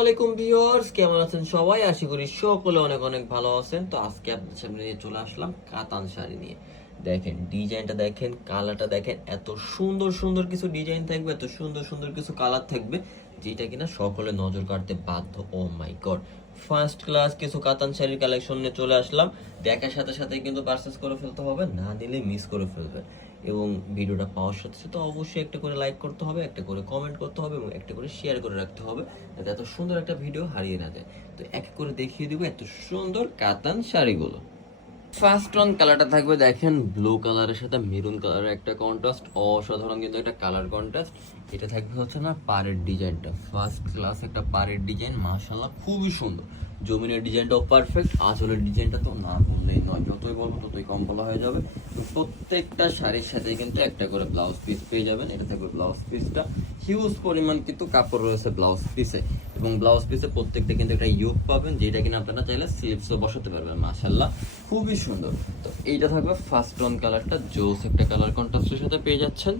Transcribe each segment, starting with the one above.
আলাইকুম ভিউয়ার্স, কেমন আছেন সবাই? আশা করি সকলে অনেক অনেক ভালো আছেন। তো আজকে আপনাদের সামনে নিয়ে চলে আসলাম কাতান শাড়ি নিয়ে। দেখেন, ডিজাইনটা দেখেন, কালারটা দেখেন, এত সুন্দর সুন্দর কিছু ডিজাইন থাকবে, এত সুন্দর সুন্দর কিছু কালার থাকবে, যেটা কিনা সকলে নজর কাটতে বাধ্য। Oh my god first class কিছু কাতান শাড়ির কালেকশন নিয়ে চলে আসলাম। দেখার সাথে সাথে কিন্তু পারচেস করে ফেলতে হবে, না নিলে মিস করে ফেলবেন। এবং ভিডিওটা পাওয়ার সাথে সাথে অবশ্যই একটা করে লাইক করতে হবে, একটা করে কমেন্ট করতে হবে এবং একটা করে শেয়ার করে রাখতে হবে, যাতে এত সুন্দর একটা ভিডিও হারিয়ে না যায়। তো এক করে দেখিয়ে দিব এত সুন্দর কাতান শাড়িগুলো। ফার্স্ট অন কালারটা থাকবে দেখেন ব্লু কালারের সাথে মেরুন কালারের একটা কন্ট্রাস্ট অসাধারণ কিন্তু একটা কালার কন্ট্রাস্ট এটা থাকবে হচ্ছে না পাড়ের ডিজাইনটা ফার্স্ট ক্লাস একটা পাড়ের ডিজাইন মাশাল্লাহ খুবই সুন্দর। জমিনের ডিজাইনটাও পারফেক্ট আঁচলের ডিজাইনটা তো না বললেই নয়। যতই বলব, ততই কম বলা হয়ে যাবে। তো প্রত্যেকটা শাড়ির সাথে কিন্তু একটা করে ব্লাউজ পিস পেয়ে যাবেন। এটা থাকবে ব্লাউজ পিসটা হিউজ পরিমাণ কিন্তু কাপড় রয়েছে ব্লাউজ পিসে এবং ব্লাউজ পিসে প্রত্যেকটা কিন্তু একটা ইউক পাবেন, যেটা কিনা আপনারা চাইলে স্লিপসও বসাতে পারবেন মাশাল্লাহ খুবই সুন্দর। তো এইটা থাকবে ফার্স্ট অন কালারটা জোস একটা কালার কন্ট্রাস্টের সাথে পেয়ে যাচ্ছেন।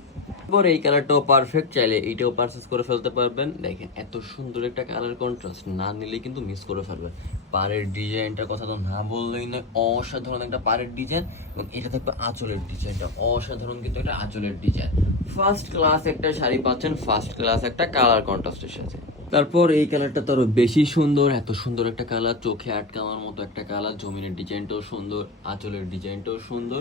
এবার এই কালারটাও পারফেক্ট চাইলে এইটাও পারচেস করে ফেলতে পারবেন। দেখেন, এত সুন্দর একটা কালার কন্ট্রাস্ট না নিলে কিন্তু মিস করে ফেলবেন। পাড়ের ডিজাইনটার কথা তো না বললেই নয়, অসাধারণ একটা পাড়ের ডিজাইন এবং এটা থাকবে আঁচলের ডিজাইনটা অসাধারণ কিন্তু একটা আঁচলের ডিজাইন ফার্স্ট ক্লাস একটা শাড়ি পাচ্ছেন ফার্স্ট ক্লাস একটা কালার কন্ট্রাস্টের সাথে। তারপর এই কালারটা তো আরও বেশি সুন্দর, এত সুন্দর একটা কালার চোখে আটকানোর মতো একটা কালার জমিনের ডিজাইনটাও সুন্দর, আঁচলের ডিজাইনটাও সুন্দর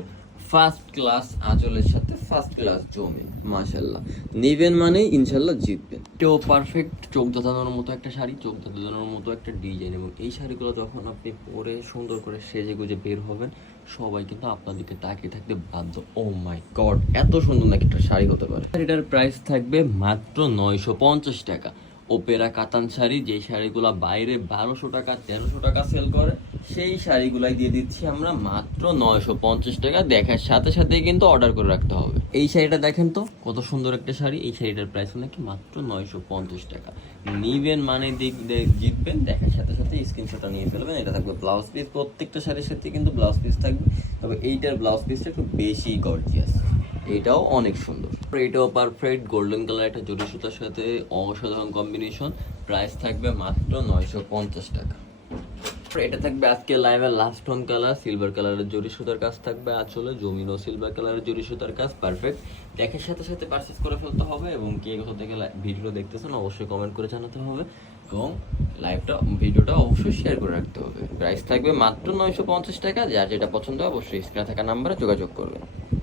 ফার্স্ট ক্লাস আঁচলের সাথে ফার্স্ট ক্লাস জমি মাশাল্লাহ নেবেন মানে ইনশাল্লাহ জিতবেন। এটাও পারফেক্ট চোখ দাদানোর মতো একটা শাড়ি, চোখ দাদানোর মতো একটা ডিজাইন এবং এই শাড়িগুলো যখন আপনি পরে সুন্দর করে সেজে গুজে বের হবেন, সবাই কিন্তু আপনার দিকে তাকিয়ে থাকতে বাধ্য। ও মাই গড এত সুন্দর নাকি একটা শাড়ি হতে পারে। শাড়িটার প্রাইস থাকবে মাত্র নয়শো পঞ্চাশ টাকা। ওপেরা কাতান শাড়ি যে শাড়িগুলো বাইরে বারোশো টাকা, তেরোশো টাকা সেল করে, সেই শাড়িগুলাই দিয়ে দিচ্ছি আমরা মাত্র নয়শো পঞ্চাশ টাকা। দেখার সাথে সাথে কিন্তু অর্ডার করে রাখতে হবে। এই শাড়িটা দেখেন তো, কত সুন্দর একটা শাড়ি। এই শাড়িটার প্রাইস নাকি মাত্র নয়শো পঞ্চাশ টাকা। নিবেন মানে দিক জিতবেন, দেখার সাথে সাথে স্ক্রিনশটটা নিয়ে ফেলবেন। এটা থাকবে ব্লাউজ পিস প্রত্যেকটা শাড়ির সাথে কিন্তু ব্লাউজ পিস থাকবে। তবে এইটার ব্লাউজ পিসটা একটু বেশি গর্জিয়াস এটাও অনেক সুন্দর। এটাও পারফেক্ট গোল্ডেন কালার একটা জরি সুতার সাথে অসাধারণ কম্বিনেশন প্রাইস থাকবে মাত্র নয়শো পঞ্চাশ টাকা। এটা থাকবে আজকে লাইভের লাস্ট অন কালার সিলভার কালারের জরি সুতার কাজ থাকবে আসলে জমিনও সিলভার কালারের জরি সুতার কাজ পারফেক্ট দেখার সাথে সাথে পারচেস করে ফেলতে হবে এবং কে কোথা থেকে ভিডিও দেখতেছেন অবশ্যই কমেন্ট করে জানাতে হবে এবং লাইভটা ভিডিওটা অবশ্যই শেয়ার করে রাখতে হবে। প্রাইস থাকবে মাত্র নয়শো পঞ্চাশ টাকা, যার যেটা পছন্দ হয় অবশ্যই স্ক্রিনে থাকা নাম্বারে যোগাযোগ করবেন।